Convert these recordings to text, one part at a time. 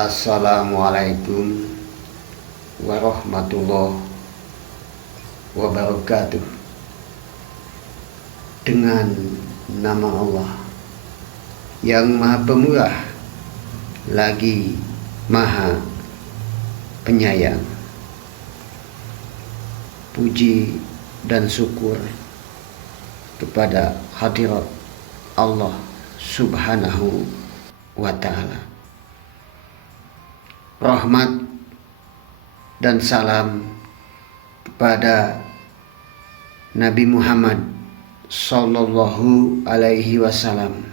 Assalamualaikum warahmatullahi wabarakatuh. Dengan nama Allah yang Maha Pemurah lagi Maha Penyayang, puji dan syukur kepada hadirat Allah Subhanahu wa Ta'ala. Rahmat dan salam kepada Nabi Muhammad Sallallahu Alaihi Wasallam,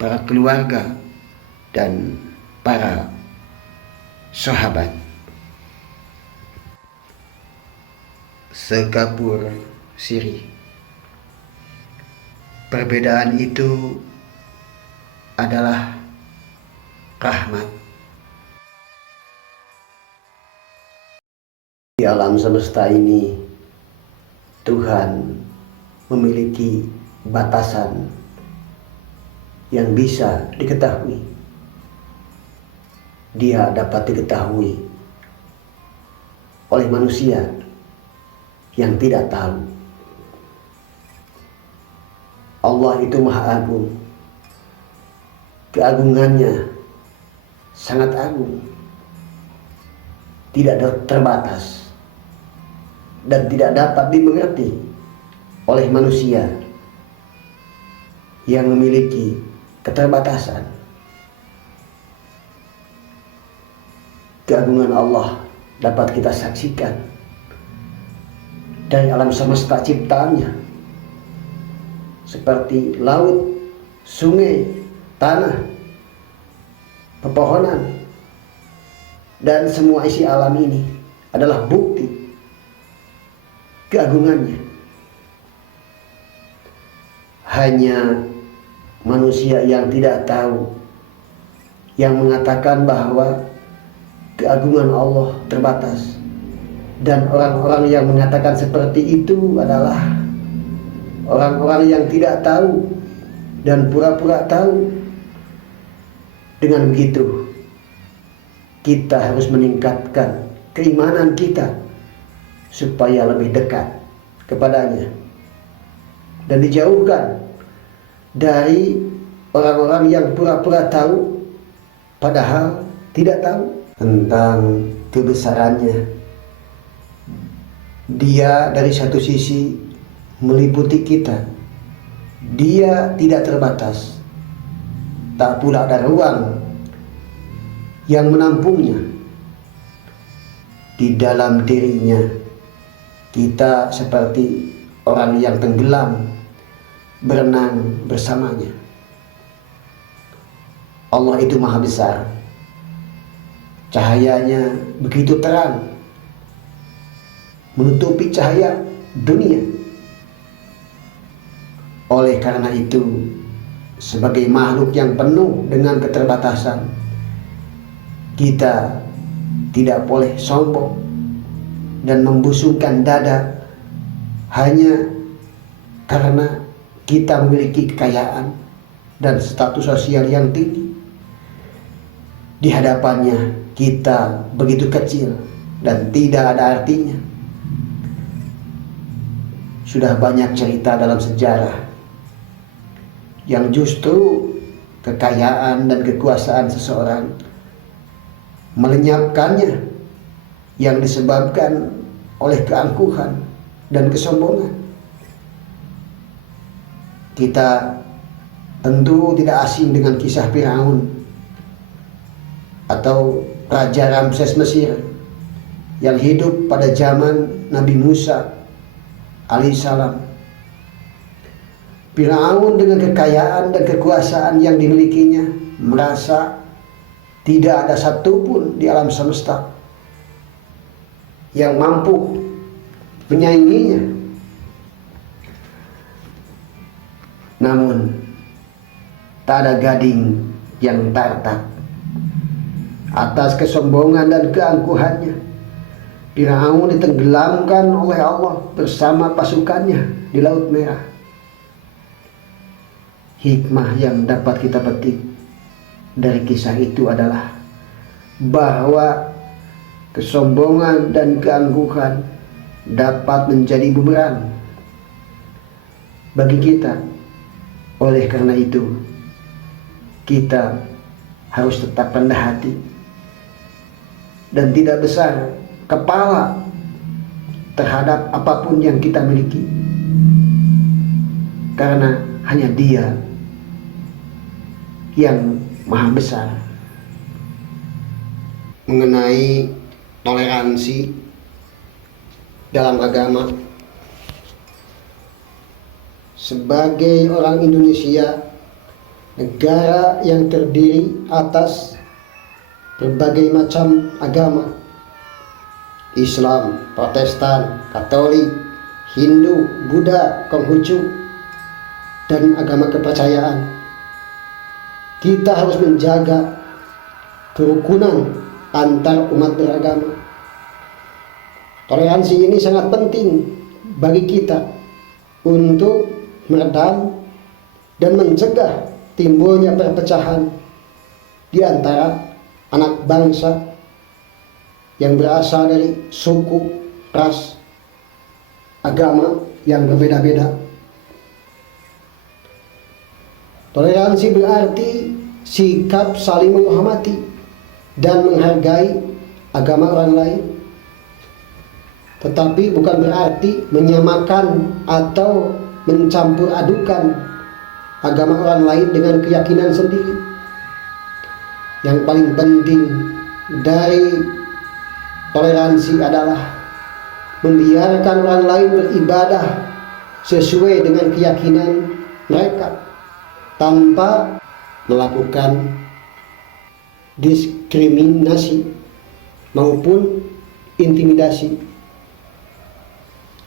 para keluarga dan para sahabat. Sekapur siri, perbedaan itu adalah rahmat. Di alam semesta ini, Tuhan memiliki batasan yang bisa diketahui. Dia dapat diketahui oleh manusia yang tidak tahu. Allah itu Maha Agung. Keagungannya sangat agung, tidak terbatas, dan tidak dapat dimengerti oleh manusia yang memiliki keterbatasan. Keagungan Allah dapat kita saksikan dari alam semesta ciptaannya, seperti laut, sungai, tanah, pepohonan, dan semua isi alam ini adalah bukti keagungannya. Hanya manusia yang tidak tahu yang mengatakan bahwa keagungan Allah terbatas, dan orang-orang yang mengatakan seperti itu adalah orang-orang yang tidak tahu dan pura-pura tahu. Dengan begitu, kita harus meningkatkan keimanan kita supaya lebih dekat kepadanya dan dijauhkan dari orang-orang yang pura-pura tahu padahal tidak tahu tentang kebesarannya. Dia dari satu sisi meliputi kita, dia tidak terbatas, tak pula ada ruang yang menampungnya. Di dalam dirinya kita seperti orang yang tenggelam berenang bersamanya. Allah itu Maha Besar. Cahayanya begitu terang, menutupi cahaya dunia. Oleh karena itu, sebagai makhluk yang penuh dengan keterbatasan, kita tidak boleh sombong dan membusungkan dada hanya karena kita memiliki kekayaan dan status sosial yang tinggi. Di hadapannya kita begitu kecil dan tidak ada artinya. Sudah banyak cerita dalam sejarah yang justru kekayaan dan kekuasaan seseorang melenyapkannya, yang disebabkan oleh keangkuhan dan kesombongan. Kita tentu tidak asing dengan kisah Firaun atau Raja Ramses Mesir yang hidup pada zaman Nabi Musa alaihissalam. Firaun dengan kekayaan dan kekuasaan yang dimilikinya merasa tidak ada satupun di alam semesta yang mampu menyainginya. Namun tak ada gading yang tartak atas kesombongan dan keangkuhannya. Firaun ditenggelamkan oleh Allah bersama pasukannya di Laut Merah. Hikmah yang dapat kita petik dari kisah itu adalah bahwa kesombongan dan keangkuhan dapat menjadi bumerang bagi kita. Oleh karena itu, kita harus tetap rendah hati dan tidak besar kepala terhadap apapun yang kita miliki, karena hanya Dia yang maha besar. Mengenai toleransi dalam agama, sebagai orang Indonesia, negara yang terdiri atas berbagai macam agama, Islam, Protestan, Katolik, Hindu, Buddha, Konghucu, dan agama kepercayaan, kita harus menjaga kerukunan antar umat beragama. Toleransi ini sangat penting bagi kita untuk meredam dan mencegah timbulnya perpecahan di antara anak bangsa yang berasal dari suku, ras, agama yang berbeda-beda. Toleransi berarti sikap saling menghormati dan menghargai agama orang lain, tetapi bukan berarti menyamakan atau mencampur adukan agama orang lain dengan keyakinan sendiri. Yang paling penting dari toleransi adalah membiarkan orang lain beribadah sesuai dengan keyakinan mereka tanpa melakukan diskriminasi maupun intimidasi,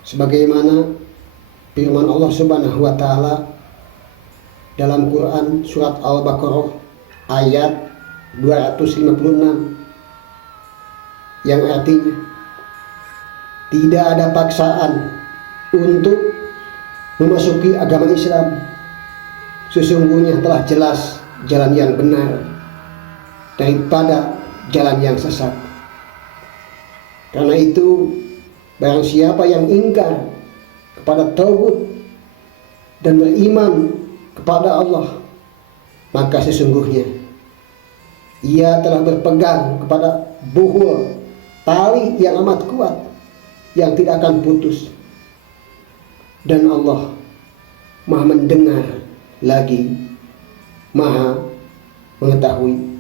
sebagaimana firman Allah Subhanahu wa taala dalam Quran surat Al-Baqarah ayat 256 yang artinya tidak ada paksaan untuk memasuki agama Islam. Sesungguhnya telah jelas jalan yang benar daripada jalan yang sesat. Karena itu, barang siapa yang ingkar kepada tauhid dan beriman kepada Allah, maka sesungguhnya ia telah berpegang kepada buhul tali yang amat kuat yang tidak akan putus. Dan Allah Maha mendengar lagi Maha mengetahui.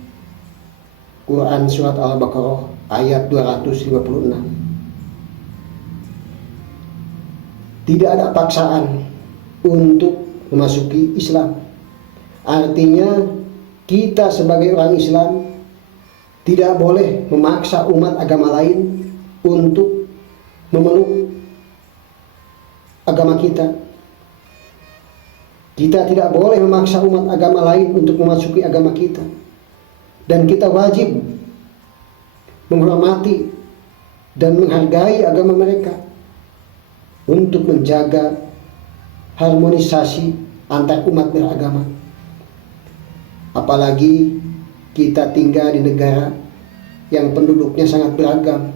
Quran surat Al-Baqarah ayat 256. Tidak ada paksaan untuk memasuki Islam. Artinya kita sebagai orang Islam tidak boleh memaksa umat agama lain untuk memeluk agama kita. Kita tidak boleh memaksa umat agama lain untuk memasuki agama kita. Dan kita wajib menghormati dan menghargai agama mereka untuk menjaga harmonisasi antar umat beragama. Apalagi kita tinggal di negara yang penduduknya sangat beragam,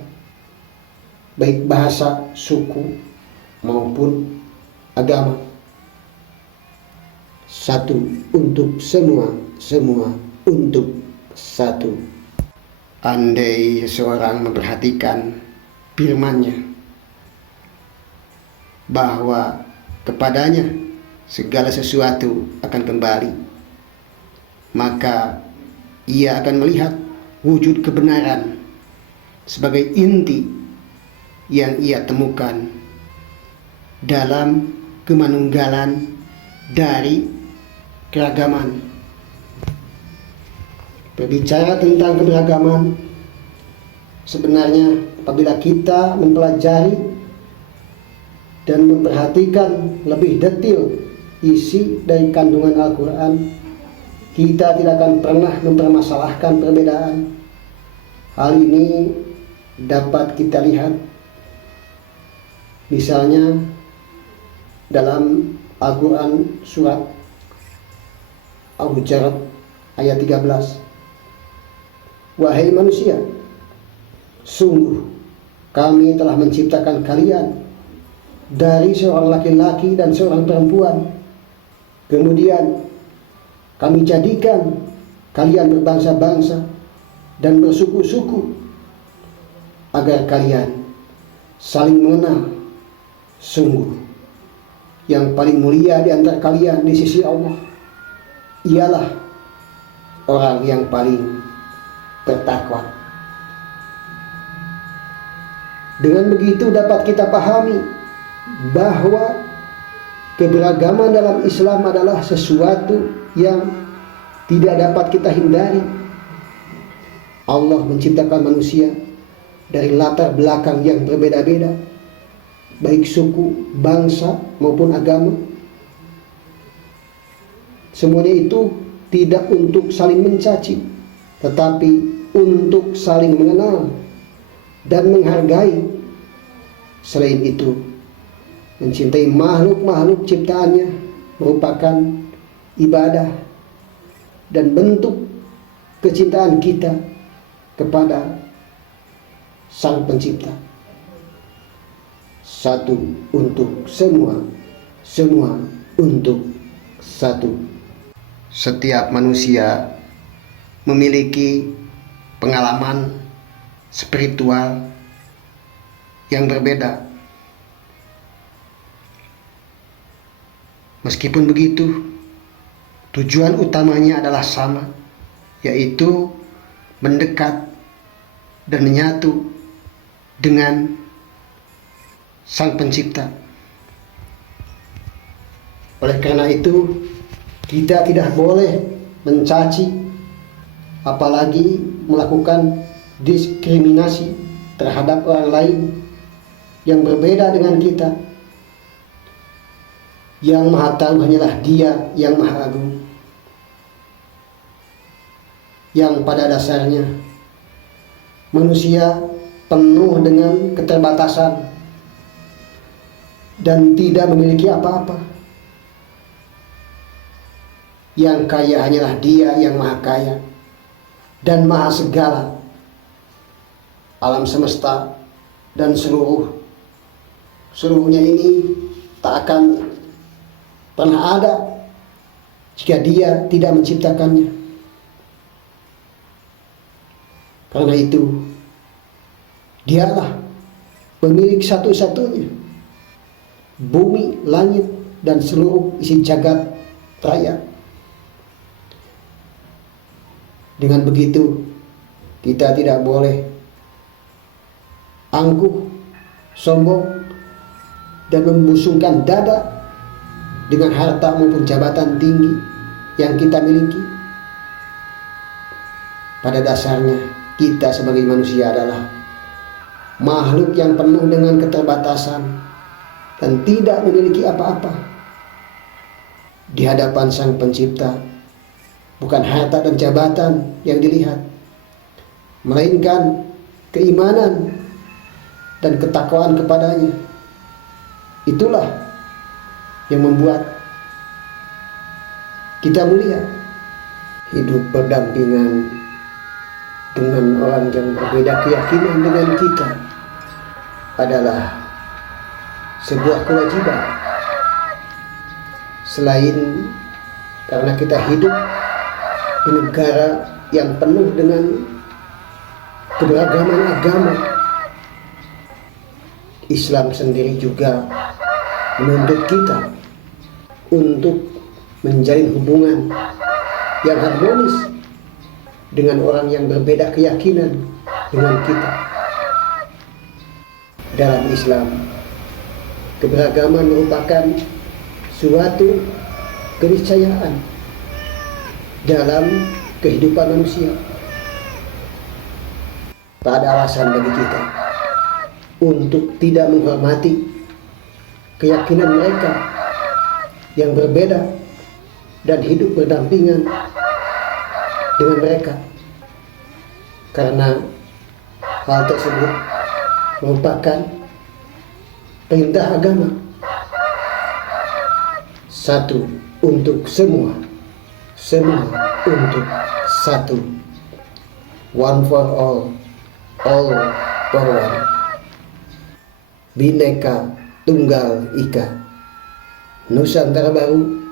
baik bahasa, suku, maupun agama. Satu untuk semua, semua untuk satu. Andai seseorang memperhatikan firman-Nya bahwa kepadanya segala sesuatu akan kembali, maka ia akan melihat wujud kebenaran sebagai inti yang ia temukan dalam kemanunggalan dari keragaman. Berbicara tentang keberagaman, sebenarnya apabila kita mempelajari dan memperhatikan lebih detail isi dari kandungan Al-Quran, kita tidak akan pernah mempermasalahkan perbedaan. Hal ini dapat kita lihat misalnya dalam Al-Quran surat Al-Hujurat ayat 13. Wahai manusia, sungguh kami telah menciptakan kalian dari seorang laki-laki dan seorang perempuan. Kemudian kami jadikan kalian berbangsa-bangsa dan bersuku-suku agar kalian saling mengenal. Sungguh yang paling mulia di antara kalian di sisi Allah ialah orang yang paling bertakwa. Dengan begitu dapat kita pahami bahwa keberagaman dalam Islam adalah sesuatu yang tidak dapat kita hindari. Allah menciptakan manusia dari latar belakang yang berbeda-beda, baik suku, bangsa maupun agama. Semuanya itu tidak untuk saling mencaci, tetapi untuk saling mengenal dan menghargai. Selain itu, mencintai makhluk-makhluk ciptaannya merupakan ibadah dan bentuk kecintaan kita kepada Sang Pencipta. Satu untuk semua, semua untuk satu. Setiap manusia memiliki pengalaman spiritual yang berbeda. Meskipun begitu, tujuan utamanya adalah sama, yaitu mendekat dan menyatu dengan Sang Pencipta. Oleh karena itu, kita tidak boleh mencaci, apalagi melakukan diskriminasi terhadap orang lain yang berbeda dengan kita. Yang Maha Tahu hanyalah Dia yang Maha Agung, yang pada dasarnya manusia penuh dengan keterbatasan dan tidak memiliki apa-apa. Yang kaya hanyalah Dia yang Maha Kaya dan Maha Segala. Alam semesta dan seluruhnya ini tak akan pernah ada jika Dia tidak menciptakannya. Karena itu, Dialah pemilik satu-satunya bumi, langit, dan seluruh isi jagat raya. Dengan begitu, kita tidak boleh angkuh, sombong, dan membusungkan dada dengan harta maupun jabatan tinggi yang kita miliki. Pada dasarnya, kita sebagai manusia adalah makhluk yang penuh dengan keterbatasan dan tidak memiliki apa-apa. Di hadapan Sang Pencipta, bukan harta dan jabatan yang dilihat, melainkan keimanan dan ketakwaan kepadanya. Itulah yang membuat kita mulia. Hidup berdampingan dengan orang yang berbeda keyakinan dengan kita adalah sebuah kewajiban. Selain karena kita hidup di negara yang penuh dengan keberagaman agama, Islam sendiri juga menuntut kita untuk menjalin hubungan yang harmonis dengan orang yang berbeda keyakinan dengan kita. Dalam Islam, keberagaman merupakan suatu keniscayaan dalam kehidupan manusia. Tak ada alasan bagi kita untuk tidak menghormati keyakinan mereka yang berbeda dan hidup berdampingan dengan mereka, karena hal tersebut merupakan perintah agama. Satu untuk semua, semua untuk satu. one for all for one. Bhinneka Tunggal Ika. Nusantara Baru,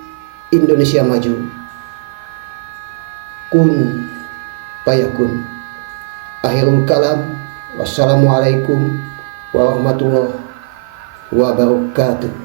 Indonesia Maju. Kun Fayakun. Akhirul kalam. Wassalamualaikum warahmatullahi wabarakatuh.